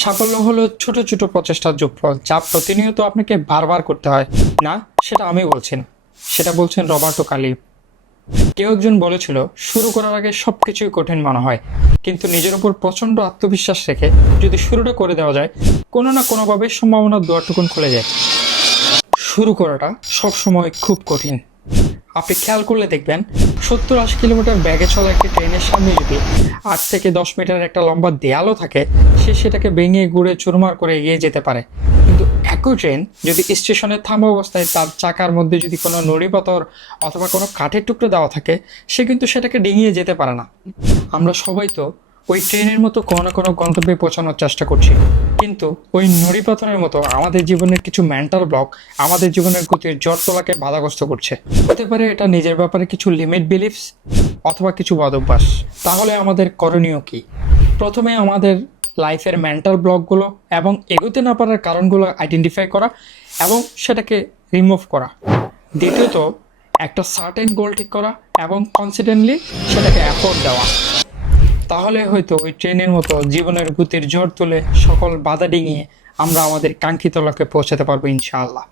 সাফল্য হলো ছোট ছোট প্রচেষ্টার যোগফল, যা প্রতিনিয়ত আপনাকে বারবার করতে হয়। না, সেটা আমি বলছি না, সেটা বলছেন রবার্টো কালি। কেউ একজন বলেছিল, শুরু করার আগে সবকিছুই কঠিন মনে হয়, কিন্তু নিজের উপর প্রচন্ড আত্মবিশ্বাস রেখে যদি শুরুটা করে দেওয়া যায়, কোনো না কোনোভাবে সম্ভাবনার দুয়ারটুকুন খুলে যায়। শুরু করাটা সবসময় খুব কঠিন। আপনি খেয়াল করলে দেখবেন, 70-80 কিলোমিটার ব্যাগে চলা একটি ট্রেনের সামনে যদি 8 থেকে 10 মিটার একটা লম্বা দেয়ালও থাকে, সে সেটাকে ভেঙে গুঁড়ে চুরমার করে এগিয়ে যেতে পারে। কিন্তু একই ট্রেন যদি স্টেশনে থামা অবস্থায় তার চাকার মধ্যে যদি কোনো নুড়ি পাথর অথবা কোনো কাঠের টুকরো দেওয়া থাকে, সে কিন্তু সেটাকে ডিঙিয়ে যেতে পারে না। আমরা সবাই তো ওই ট্রেনের মতো কোনো না কোনো গন্তব্যে পৌঁছানোর চেষ্টা করছি, কিন্তু ওই নুড়ি পাথরের মতো আমাদের জীবনের কিছু মেন্টাল ব্লক আমাদের জীবনের গতির জট তোলাকে বাধাগ্রস্ত করছে। হতে পারে এটা নিজের ব্যাপারে কিছু লিমিট বিলিফস অথবা কিছু বদ অভ্যাস। তাহলে আমাদের করণীয় কি? প্রথমে আমাদের লাইফের মেন্টাল ব্লকগুলো এবং এগোতে না পারার কারণগুলো আইডেন্টিফাই করা এবং সেটাকে রিমুভ করা। দ্বিতীয়ত, একটা সার্টেন গোল ঠিক করা এবং কনসিডেন্টলি সেটাকে এফোর্ট দেওয়া। তাহলে হয়তো ওই ট্রেনের মতো জীবনের গতির জোর তুলে সকল বাধা ডিঙিয়ে আমরা আমাদের কাঙ্ক্ষিত লক্ষ্যে পৌঁছাতে পারবো ইনশাআল্লাহ।